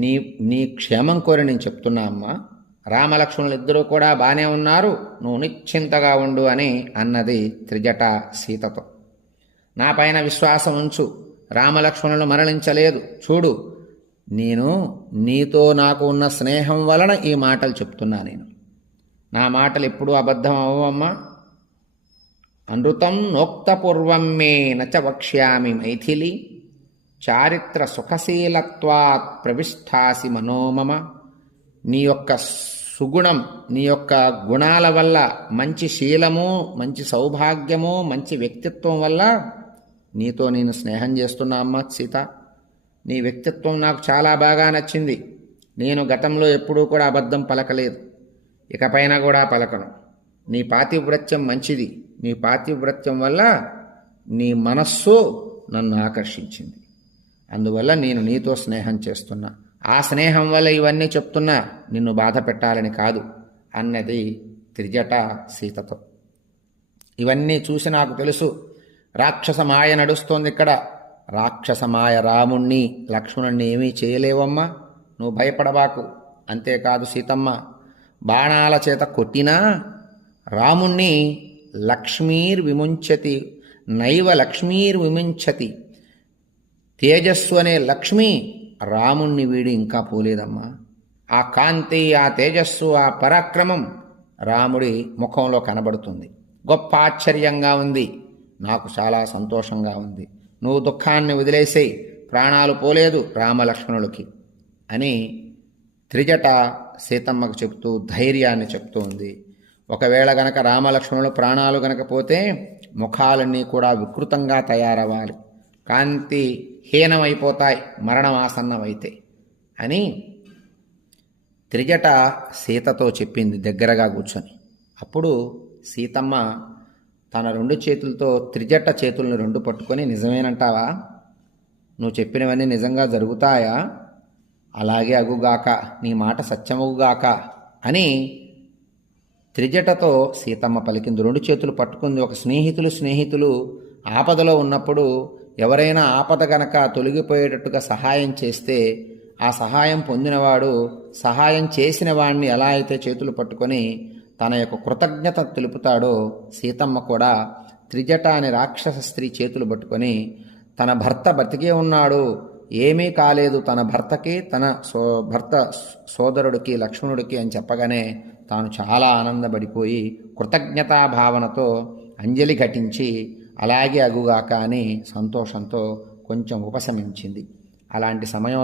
నీ నీ క్షేమం కోరి నేను చెప్తున్నా అమ్మా. రామలక్ష్మణులు ఇద్దరూ కూడా బాగానే ఉన్నారు, నువ్వు నిశ్చింతగా ఉండు అని అన్నది త్రిజట సీతతో. నా పైన విశ్వాసం ఉంచు, రామలక్ష్మణులు మరణించలేదు. చూడు, నేను నీతో నాకు ఉన్న స్నేహం వలన ఈ మాటలు చెప్తున్నా. నా మాటలు ఎప్పుడూ అబద్ధం అవ్వమ్మా. అనృతం నోక్తపూర్వం మే నచ వక్ష్యామి మైథిలి చారిత్ర సుఖశీలత్వాత్ ప్రవిష్టాసి మనోమమ. నీ యొక్క సుగుణం, నీ యొక్క గుణాల వల్ల, మంచి శీలము, మంచి సౌభాగ్యము, మంచి వ్యక్తిత్వం వల్ల నీతో నేను స్నేహం చేస్తున్నా అమ్మ సీత. నీ వ్యక్తిత్వం నాకు చాలా బాగా నచ్చింది. నేను గతంలో ఎప్పుడూ కూడా అబద్ధం పలకలేదు, ఇకపైన కూడా పలకను. నీ పాతివ్రత్యం మంచిది. నీ పాతివ్రత్యం వల్ల నీ మనస్సు నన్ను ఆకర్షించింది. అందువల్ల నేను నీతో స్నేహం చేస్తున్నా. ఆ స్నేహం వల్ల ఇవన్నీ చెప్తున్నా, నిన్ను బాధ పెట్టాలని కాదు అన్నది త్రిజట సీతతో. ఇవన్నీ చూసి నాకు తెలుసు రాక్షసమాయ నడుస్తోంది ఇక్కడ. రాక్షసమాయ రాముణ్ణి లక్ష్మణుణ్ణి ఏమీ చేయలేవమ్మా, నువ్వు భయపడబాకు. అంతేకాదు సీతమ్మ, బాణాల చేత కొట్టినా రాముణ్ణి లక్ష్మీర్విముంచతి నైవ లక్ష్మీర్విముంచతి. తేజస్సు అనే లక్ష్మి రాముణ్ణి వీడి ఇంకా పోలేదమ్మా. ఆ కాంతి, ఆ తేజస్సు, ఆ పరాక్రమం రాముడి ముఖంలో కనబడుతుంది. గొప్ప ఆశ్చర్యంగా ఉంది. నాకు చాలా సంతోషంగా ఉంది. నువ్వు దుఃఖాన్ని వదిలేసేయి, ప్రాణాలు పోలేదు రామలక్ష్మణులకి అని త్రిజట సీతమ్మకు చెప్తూ ధైర్యాన్ని చెప్తూ ఉంది. ఒకవేళ గనక రామలక్ష్మణులు ప్రాణాలు గనక పోతే ముఖాలన్నీ కూడా వికృతంగా తయారవ్వాలి, కాంతి హీనమైపోతాయి మరణం ఆసన్నమైతే అని త్రిజట సీతతో చెప్పింది దగ్గరగా కూర్చొని. అప్పుడు సీతమ్మ తన రెండు చేతులతో త్రిజట చేతులను రెండు పట్టుకొని, నిజమేనంటావా? నువ్వు చెప్పినవన్నీ నిజంగా జరుగుతాయా? అలాగే అగుగాక, నీ మాట సత్యమగుగాక అని త్రిజటతో సీతమ్మ పలికింది. రెండు చేతులు పట్టుకుంది. ఒక స్నేహితులు ఆపదలో ఉన్నప్పుడు ఎవరైనా ఆపద గనక తొలగిపోయేటట్టుగా సహాయం చేస్తే ఆ సహాయం పొందినవాడు సహాయం చేసిన వాడిని ఎలా అయితే చేతులు పట్టుకొని తన యొక్క కృతజ్ఞత తెలుపుతాడో, సీతమ్మ కూడా త్రిజట అనే రాక్షస స్త్రీ చేతులు పట్టుకొని తన భర్త బతికే ఉన్నాడు, ఏమీ కాలేదు తన భర్తకి, తన భర్త సోదరుడికి లక్ష్మణుడికి అని చెప్పగానే తాను చాలా ఆనందపడిపోయి కృతజ్ఞతాభావనతో అంజలి ఘటించి అలాగే అగుగాక అని సంతోషంతో కొంచెం ఉపశమించింది. అలాంటి సమయం